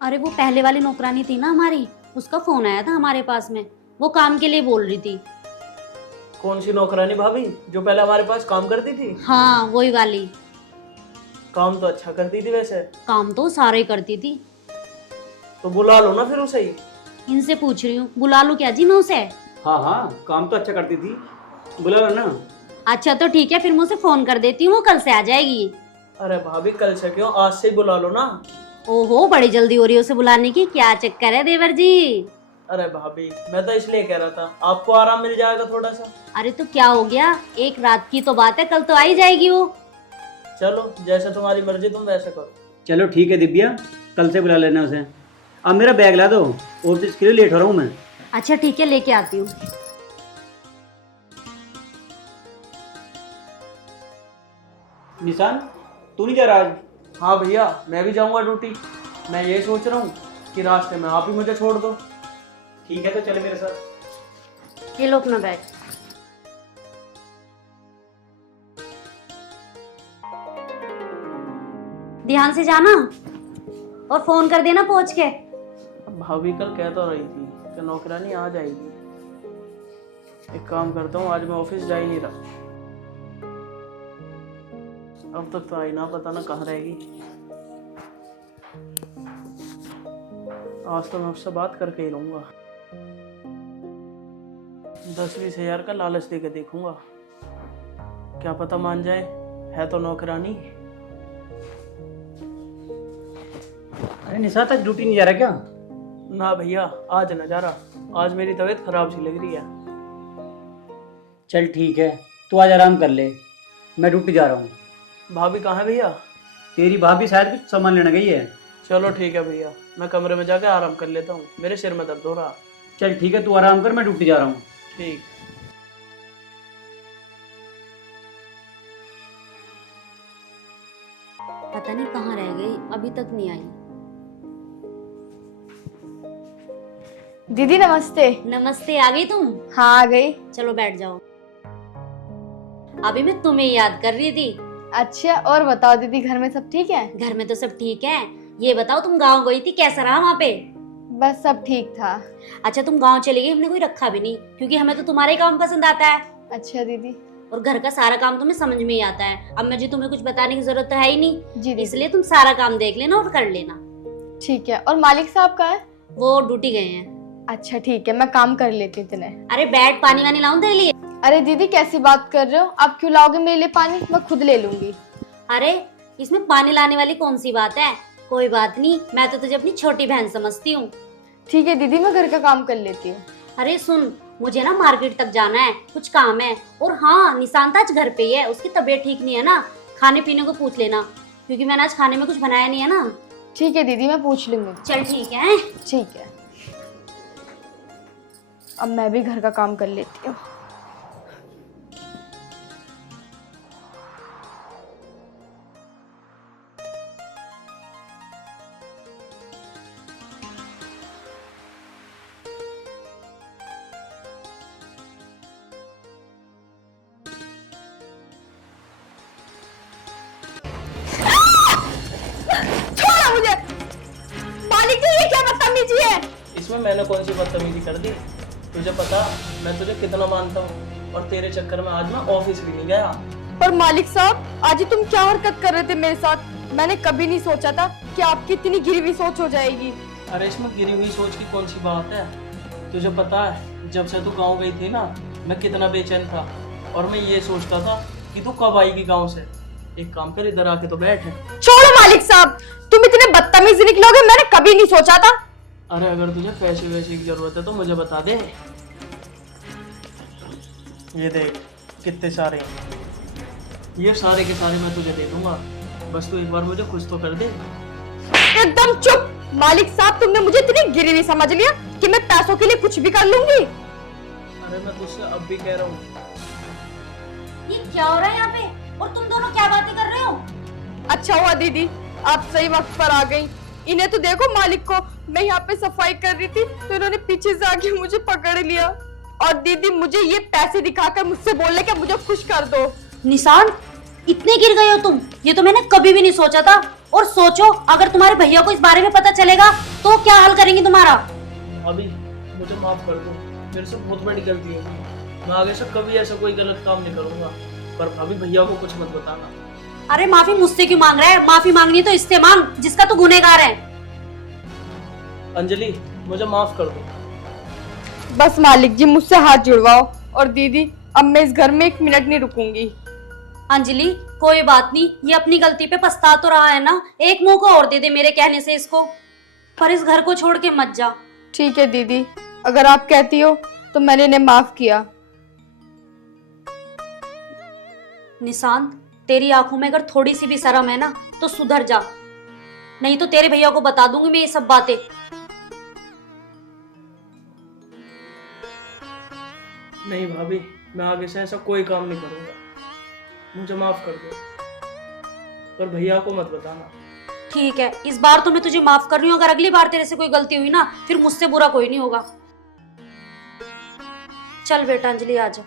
अरे वो पहले वाली नौकरानी थी ना हमारी, उसका फोन आया था हमारे पास में, वो काम के लिए बोल रही थी। कौन सी नौकरानी भाभी जो पहले हमारे पास काम करती थी? हाँ वही वाली। काम तो अच्छा करती थी वैसे। काम तो सारे ही करती थी। तो बुला लो ना फिर उसे ही। इनसे पूछ रही हूँ, बुला लूं क्या जी मैं उसे? हाँ हाँ, काम तो अच्छा करती थी, बुला लो ना। अच्छा तो ठीक है, फिर मैं उसे फोन कर देती हूँ, वो कल से आ जाएगी। अरे भाभी कल से क्यों, आज से ही बुला लो ना। ओहो बड़ी जल्दी हो रही है उसे बुलाने की, क्या चक्कर है देवर जी? अरे भाभी मैं तो इसलिए कह रहा था आपको आराम मिल जाएगा थोड़ा सा। अरे तो क्या हो गया, एक रात की तो बात है, कल तो आ ही जाएगी वो। चलो जैसे तुम्हारी मर्जी, तुम वैसे करो। चलो ठीक है दिव्या, कल से बुला लेना उसे। अब मेरा बैग ला दो, ऑफिस के लिए लेट हो रहा हूँ मैं। अच्छा ठीक है, लेके आती हूँ। निशान, तू नहीं जा रहा आज? हाँ भैया मैं भी जाऊंगा ड्यूटी। मैं ये सोच रहा हूँ कि रास्ते में आप ही मुझे छोड़ दो। ठीक है तो चले मेरे साथ। ये लो अपना बैग। ध्यान से जाना और फोन कर देना पहुंच के। अब भाभी कल कह तो रही थी कि नौकरानी आ जाएगी। एक काम करता हूँ, आज मैं ऑफिस जा ही नहीं रहा। अब तक तो आई ना, पता ना कहाँ रहेगी। आज तो मैं उससे बात करके ही रहूंगा। 10-20 हजार का लालच दे के देखूंगा, क्या पता मान जाए। है तो नौकरानी। अरे निशान, आज ड्यूटी नहीं जा रहा क्या? ना भैया आज न जा रहा, आज मेरी तबीयत खराब सी लग रही है। चल ठीक है, तू आज आराम कर ले, मैं ड्यूटी जा रहा हूँ। भाभी कहाँ है भैया? तेरी भाभी शायद कुछ सामान लेने गई है। चलो ठीक है भैया, मैं कमरे में जाके आराम कर लेता हूँ, मेरे सिर में दर्द हो रहा। चल ठीक है, तू आराम कर, मैं ड्यूटी जा रहा हूँ। ठीक। पता नहीं कहाँ रह गई, अभी तक नहीं आई। दीदी नमस्ते। नमस्ते, आ गई तुम? हाँ आ गई। चलो बैठ जाओ। अभी मैं तुम्हें याद कर रही थी। अच्छा और बताओ दीदी, घर में सब ठीक है? घर में तो सब ठीक है। ये बताओ तुम गांव गई थी, कैसा रहा वहाँ पे? बस सब ठीक था। अच्छा तुम गांव चली गई, हमने कोई रखा भी नहीं, क्योंकि हमें तो तुम्हारा ही काम पसंद आता है अच्छा दीदी। और घर का सारा काम तुम्हें समझ में ही आता है। अब मुझे तुम्हें कुछ बताने की जरूरत तो है ही नहीं, जी दीदी। इसलिए तुम सारा काम देख लेना और कर लेना। ठीक है, और मालिक साहब कहाँ है? वो ड्यूटी गए हैं। अच्छा ठीक है, मैं काम कर लेती हूँ इतने। अरे बैठ, पानी वानी लाऊं तेरे लिए? अरे दीदी कैसी बात कर रहे हो, आप क्यों लाओगे मेरे लिए पानी, मैं खुद ले लूंगी। अरे इसमें पानी लाने वाली कौन सी बात है, कोई बात नहीं, मैं तो तुझे अपनी छोटी बहन समझती हूँ। ठीक है दीदी, मैं घर का काम कर लेती हूँ। अरे सुन, मुझे ना मार्केट तक जाना है, कुछ काम है। और हाँ, निशांत आज घर पे ही है, उसकी तबीयत ठीक नहीं है ना, खाने पीने को पूछ लेना, क्योंकि मैंने आज खाने में कुछ बनाया नहीं है ना। ठीक है दीदी, मैं पूछ लूंगी। चल ठीक है। ठीक है, अब मैं भी घर का काम कर लेती हूँ। छोड़ो मुझे, मालिक जी ये क्या बदतमीजी है? इसमें मैंने कौन सी बदतमीजी कर दी? तुझे पता मैं तुझे कितना मानता हूँ, और तेरे चक्कर में आज मैं ऑफिस भी नहीं गया। पर मालिक साहब, आज तुम क्या हरकत कर रहे थे मेरे साथ? मैंने कभी नहीं सोचा था कि आपकी इतनी गिरी हुई सोच हो जाएगी। अरे इसमें गिरी हुई सोच की कौन सी बात है? तुझे पता है जब से तू गांव गई थी ना, मैं कितना बेचैन था, और मैं ये सोचता था कि तू कब आएगी गांव से। एक काम कर, इधर आके तो बैठ। छोड़ो मालिक साहब, तुम इतने बदतमीज निकलोगे मैंने कभी नहीं सोचा था। अरे अगर तुझे पैसे वैसे की जरूरत है तो मुझे बता दे। ये देख कितने सारे हैं, ये सारे के सारे मैं तुझे दे दूंगा, बस तू एक बार मुझे खुश तो कर दे। एकदम चुप मालिक साहब, तुमने मुझे इतनी गिरी हुई समझ लिया कि मैं पैसों के लिए कुछ भी कर लूंगी। अरे मैं तुझसे अब भी कह रहा हूँ। ये क्या हो रहा है यहाँ पे, और तुम दोनों क्या बातें कर रहे हो? अच्छा हुआ दीदी आप सही वक्त पर आ गई। इन्हें तो देखो, मालिक को, मैं यहाँ पे सफाई कर रही थी तो इन्होंने पीछे से आके मुझे पकड़ लिया। और दीदी मुझे ये पैसे दिखाकर मुझसे बोलने कि मुझे खुश कर दो। निशांत, इतने गिर गए हो तुम, ये तो मैंने कभी भी नहीं सोचा था। और सोचो अगर तुम्हारे भैया को इस बारे में पता चलेगा तो क्या हल करेंगी तुम्हारा? भाभी मुझे माफ कर दो, मेरे से बहुत बड़ी गलती हो गई। मैं आगे से कभी ऐसा कोई गलत काम नहीं करूंगा। पर भाभी भैया को कुछ मत बताना। अरे माफी मुझसे क्यों मांग रहा है? माफी मांगनी है तो इससे मांग जिसका तू गुनहगार है। अंजलि मुझे माफ कर दो। बस मालिक जी मुझसे हाथ जुड़वाओ। और दीदी अब मैं इस घर में 1 मिनट नहीं रुकूंगी। अंजलि कोई बात नहीं, ये अपनी गलती पे पछता तो रहा है ना, एक मौका और दे दे मेरे कहने से इसको, पर इस घर को छोड़ के मत जा। ठीक है दीदी, अगर आप कहती हो तो मैंने इन्हें माफ किया। निशांत, तेरी आंखों में अगर थोड़ी सी भी शर्म है ना तो सुधर जा, नहीं तो तेरे भैया को बता दूंगी मैं ये सब बातें। नहीं भाभी, मैं आगे से ऐसा कोई काम नहीं करूंगा। मुझे माफ कर दो, पर भैया को मत बताना। ठीक है, इस बार तो मैं तुझे माफ कर रही हूँ। अगर अगली बार तेरे से कोई गलती हुई ना, फिर मुझसे बुरा कोई नहीं होगा। चल बेटा अंजलि आ जा।